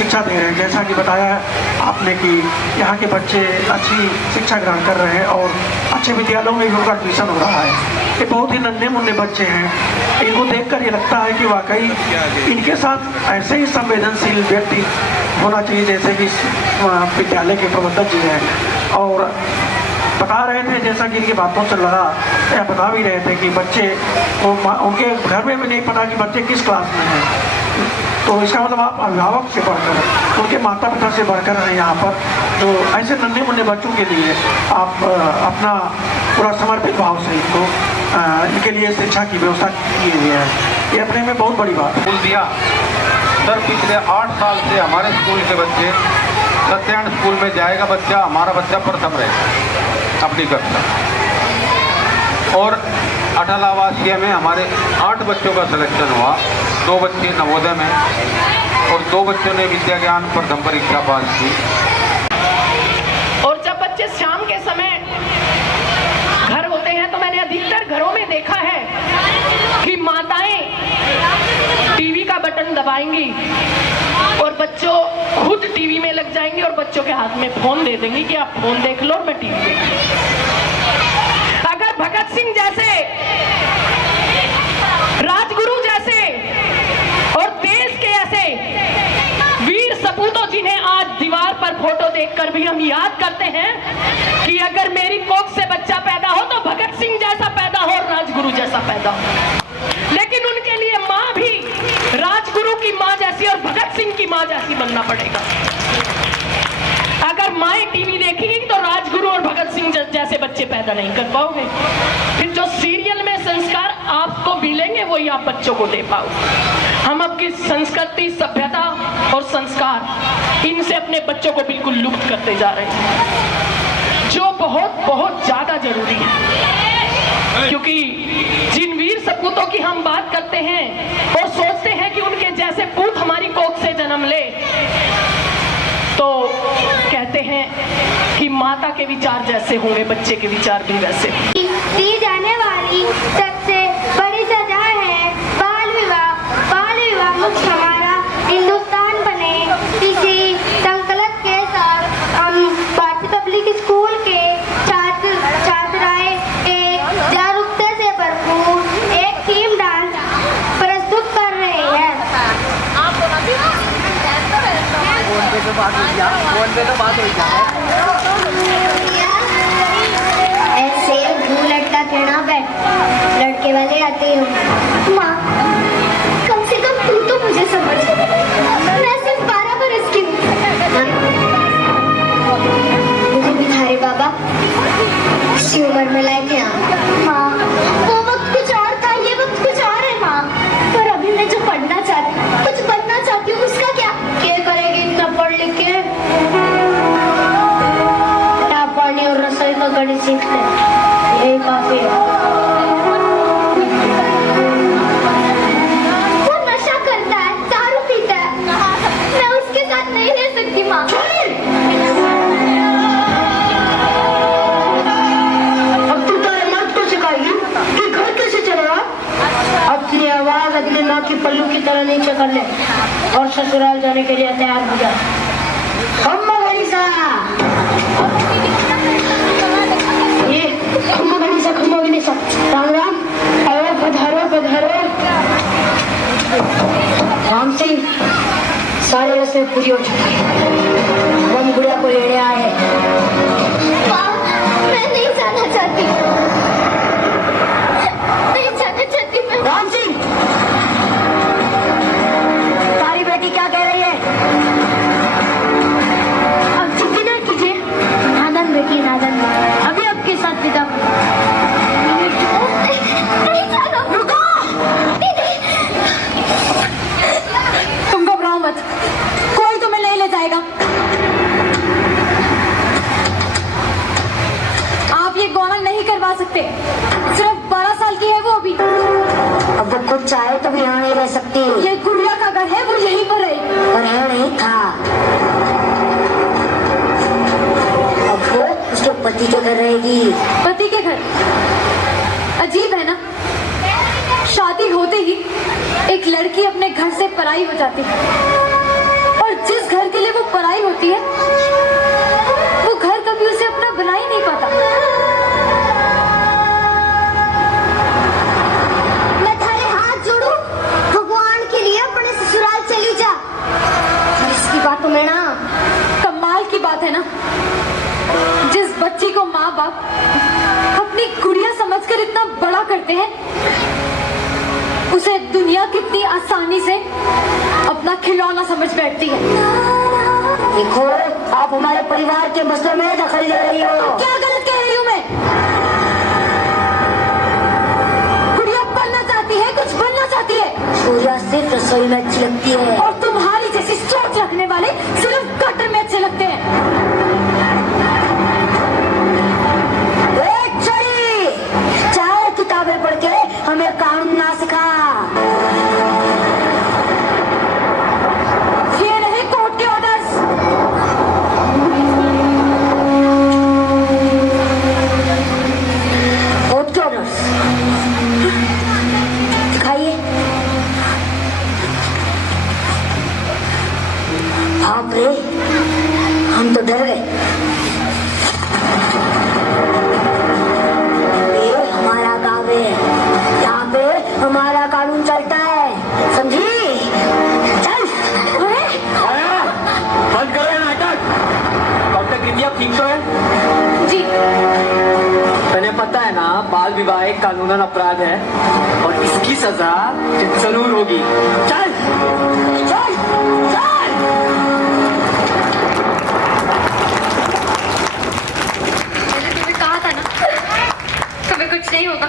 शिक्षा दे रहे हैं। जैसा कि बताया आपने कि यहाँ के बच्चे अच्छी शिक्षा ग्रहण कर रहे हैं और अच्छे विद्यालयों में भी उनका एडमिशन हो रहा है। ये बहुत ही नन्हे मुन्ने बच्चे हैं। इनको देखकर ये लगता है कि वाकई इनके साथ ऐसे ही संवेदनशील व्यक्ति होना चाहिए जैसे कि विद्यालय के प्रबंधक जी हैं। और बता रहे थे, जैसा कि इनकी बातों से लगा या बता भी रहे थे कि बच्चे उनके घर में भी नहीं पता कि बच्चे किस क्लास में हैं। तो इसका मतलब आप अभिभावक से बढ़कर, उनके माता पिता से बढ़कर हैं यहाँ पर। तो ऐसे नन्हे मुन्ने बच्चों के लिए आप अपना पूरा समर्पित भाव से इनके लिए शिक्षा की व्यवस्था की हुई है। ये अपने में बहुत बड़ी बात है। स्कूल दिया सर, पिछले 8 साल से हमारे स्कूल के बच्चे सत्यान स्कूल में जाएगा बच्चा, हमारा बच्चा प्रथम रहेगा अपनी कक्षा। और अटल आवासीय में हमारे 8 बच्चों का सिलेक्शन हुआ, 2 बच्चे नवोदय में और 2 बच्चों ने विद्या ज्ञान प्रथम परीक्षा पास की। और जब बच्चे शाम के समय घर होते हैं तो मैंने अधिकतर घरों में देखा है कि माताएं टीवी का बटन दबाएंगी और बच्चों खुद टीवी में लग जाएंगे और बच्चों के हाथ में फोन दे देंगी कि आप फोन देख लो और मैं टीवी देख लूं। अगर भगत सिंह जैसे, राजगुरु जैसे और देश के ऐसे वीर सपूतों जिन्हें आज दीवार पर फोटो देखकर भी हम याद करते हैं कि अगर मेरी कोख से बच्चा पैदा हो तो भगत सिंह जैसा पैदा हो और राजगुरु जैसा पैदा हो। लेकिन उनके लिए माँ भी राजगुरु की माँ जैसी और भगत सिंह की माँ जैसी बनना पड़ेगा। अगर माएँ टीवी देखेंगी तो राजगुरु और भगत सिंह जैसे बच्चे पैदा नहीं कर पाओगे। फिर जो सीरियल में संस्कार आपको मिलेंगे वही आप बच्चों को दे पाओगे। हम आपकी संस्कृति, सभ्यता और संस्कार इनसे अपने बच्चों को बिल्कुल लुप्त करते जा रहे हैं, जो बहुत बहुत ज्यादा जरूरी है। क्योंकि जिन वीर सपूतों की हम बात करते हैं और सोचते हैं कि उनके जैसे पूत हमारी कोख से जन्म ले, तो कहते हैं कि माता के विचार जैसे होंगे बच्चे के विचार भी वैसे। दी जाने वाली सबसे बड़ी सजा है बाल विवाह। बाल विवाह मुक्त हमारा हिंदुस्तान बने, इसी संकल्प के साथ हम भारतीय पब्लिक स्कूल के छात्र छात्राएं एक जागरूकता से भरपूर एक थीम डांस प्रस्तुत कर रहे हैं। ऐसे भू लटका कहना बैठ, लड़के वाले आते हो। माँ, कम से कम तू तो मुझे समझ, मैं सिर्फ 12 बरस की हूँ। मुझे बिठारे बाबा इसी उम्र में लाए थे। माँ, वो वक्त कुछ और था, ये वक्त कुछ और है माँ। पर अभी मैं जो पढ़ना चाहती हूँ, कुछ बनना चाहती हूँ, उसका क्या करेगी इतना पढ़ लिख के? पानी और रसोई का गणित सीखते हैं, यही काफी है। वो नशा करता है, दारू पीता है, मैं उसके साथ नहीं रह सकती माँ। अब तू तेरे मर्द को सिखाएगी कि घर कैसे चलेगा? अपनी आवाज अगली माँ की पल्लू की तरह नीचे कर ले और ससुराल जाने के लिए तैयार हो जा। राम राम, अरे पधारो पधारो। राम सिंह, सारे रस्ते पूरी हो चुकी है, हम गुड़िया को लेने आए हैं। मैं नहीं जाना चाहती, नहीं जाना चाहती मैं। राम सिंह, तारी बेटी क्या कह रही है? अब चिंता न कीजिए, नादन बेटी नादन, अभी आपके साथ विदा। तुम घबराओ मत, कोई तुम्हें नहीं ले जाएगा। आप ये गौना नहीं करवा सकते, सिर्फ 12 साल की है वो अभी। अब वो खुद चाहे तो भी यहाँ नहीं रह सकती। ये गुड़िया का घर है, वो यहीं पर है। पर है नहीं था, अब वो उसके पति के घर रहेगी। पति के घर? अजीब है ना, शादी होते ही एक लड़की अपने घर से पराई हो जाती है और जिस घर है ना, जिस बच्ची को माँ बाप अपनी गुड़िया समझकर इतना बड़ा करते हैं, उसे दुनिया कितनी आसानी से अपना खिलौना समझ बैठती है। देखो, आप हमारे परिवार के मसले में दखल दे रही हो। क्या गलत कह रही हूँ मैं? गुड़िया पढ़ना चाहती है, कुछ बनना चाहती है। सूर्या सिर्फ रसोई में अच्छी लगती है और तुम्हारी जैसी सोच रखने वाले सिर्फ कटर में अच्छे लगते हैं। चाहे किताबें पढ़ के हमें कानून ना सिखा। ये नहीं कोर्ट के ऑर्डर्स। कोर्ट के ऑर्डर्स दिखाइए। बाप रे, हम तो डर गए। ये हमारा गाँव है, यहाँ पे हमारा कानून चलता है, समझी? चल। बंद करो ये नाटक। डॉक्टर कृतिया ठीक तो है? जी। तने पता है ना, बाल विवाह एक कानूनन अपराध है और इसकी सजा जरूर होगी। चल चल चल। मैंने तुम्हें कहा था ना, तुम्हें कुछ नहीं होगा।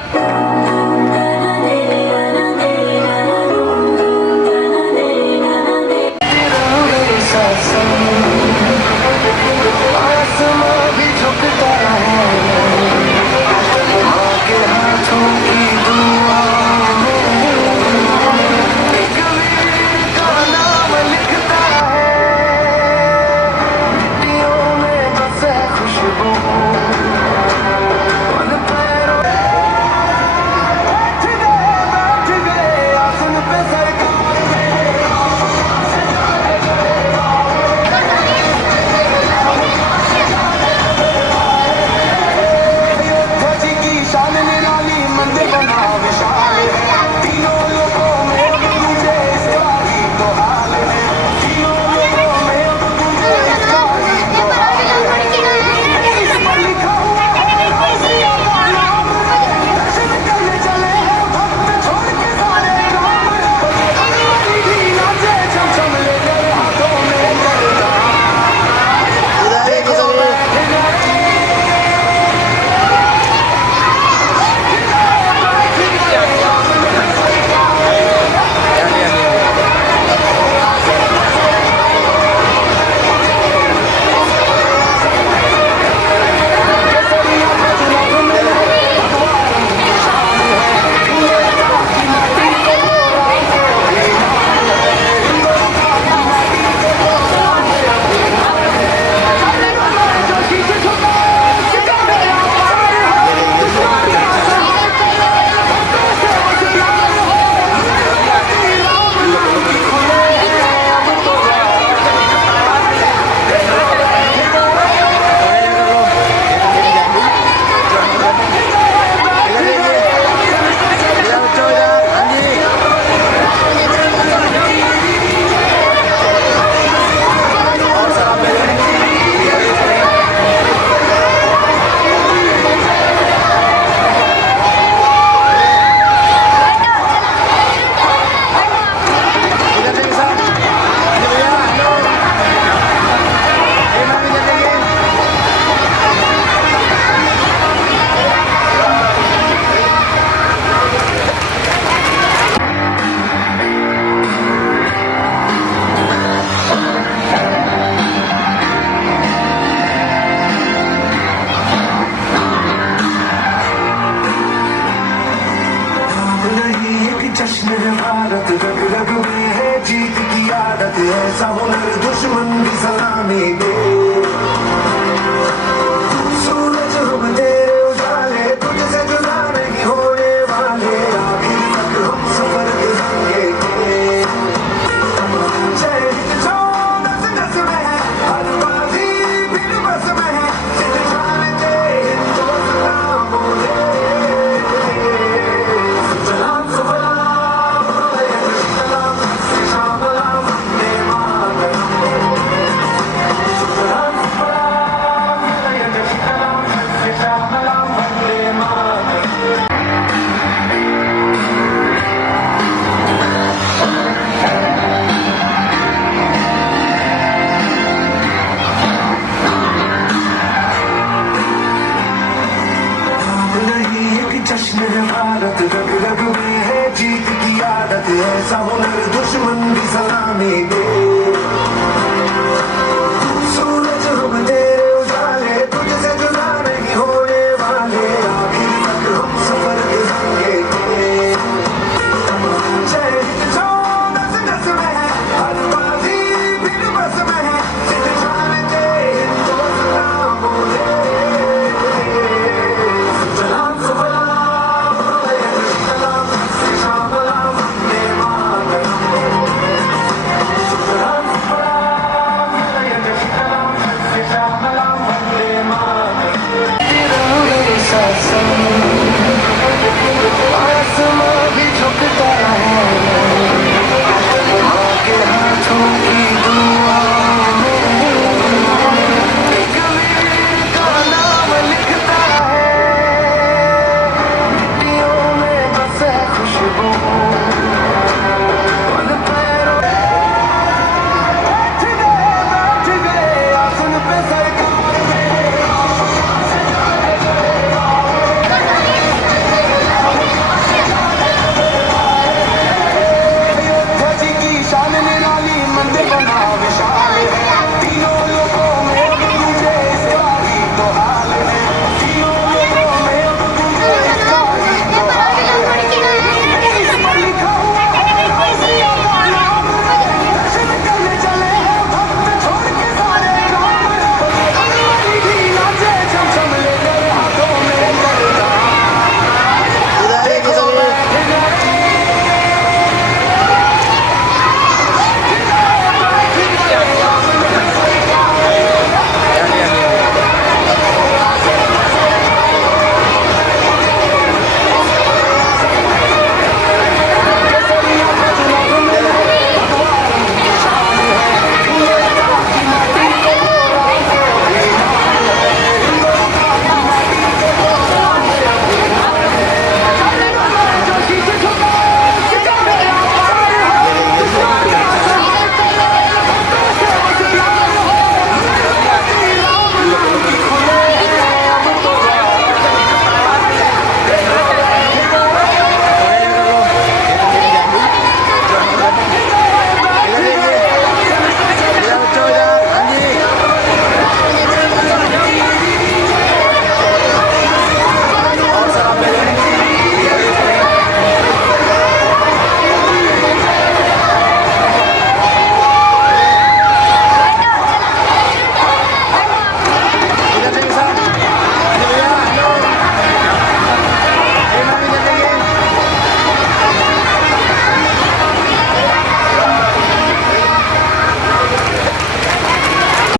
भारत रग रग में है जीत की आदत, ऐसा हुनर दुश्मन की सलामी दे।